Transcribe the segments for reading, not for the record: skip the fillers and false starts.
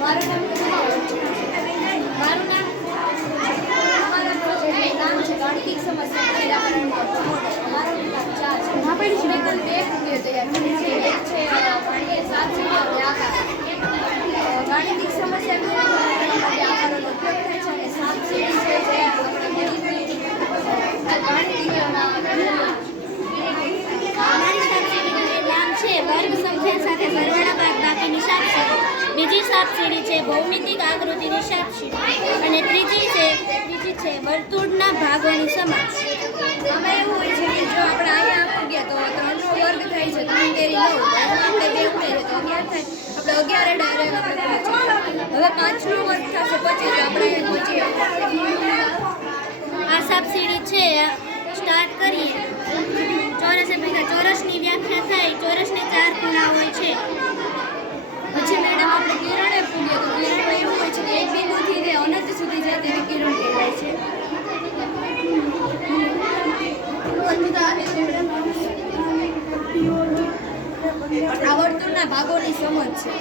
મારું નામ છે ગાણિતિક સમસ્યા નિરાકરણ અમારો વિભાગ 4 છે. મેં કલ 2 કૃતિઓ તૈયાર કરી છે. એક છે ગણિતીય સાતત્ય અને આકાર. ગાણિતિક સમસ્યા નિરાકરણ માટે આકારોનો ઉપયોગ થાય છે અને સાપસીડી છે જે વર્ગ સંખ્યા સાથે સરવાળા બાદબાકીની સાપસીડી. બીજી સાપસીડી છે ભૌમિતિક આકૃતિની સાપસીડી અને ત્રીજી છે વર્તુળના ભાગોની સમાસ. આમાં એવું હોય છે કે જો આપણે અહીંયા આપી ગયા તો 3નો વર્ગ થાય છે 3 તેરી 9, આપણે 2 ઉમેરીએ તો 11 થાય. આપણે 11 ડાયરેક્ટ હવે 5નો વર્ગ થશે 25 તો આપણે અહીંયા આ સાપસીડી છે સ્ટાર્ટ કરીએ. ચોરસની વ્યાખ્યા થાય. ચોરસને 4 ખૂણા હોય છે. પછી મેડમ આપણે કિરણે પૂરીએ તો કિરણમાં એવું હોય છે કે એક બિંદુથી તે અનંત સુધી જાય તેને કિરણ કહેવાય છે. આ વર્તુળના ભાગોની સમજ છે.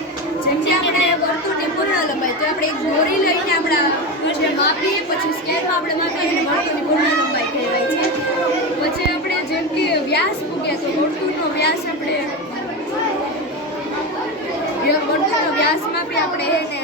જેમ કે આપણે વર્તુળની પૂર્ણ લંબાઈ તો આપણે એક દોરી લઈને આપણે માપીએ, પછી સ્કેલમાં આપણે માપીએ અને વર્તુળની પૂર્ણ લંબાઈ કહેવાય છે. પછી આપણે જેમ કે વ્યાસ પૂગ્યા તો વર્તુળનો વ્યાસ આપણે વર્તુળનો વ્યાસ માપીએ આપણે એને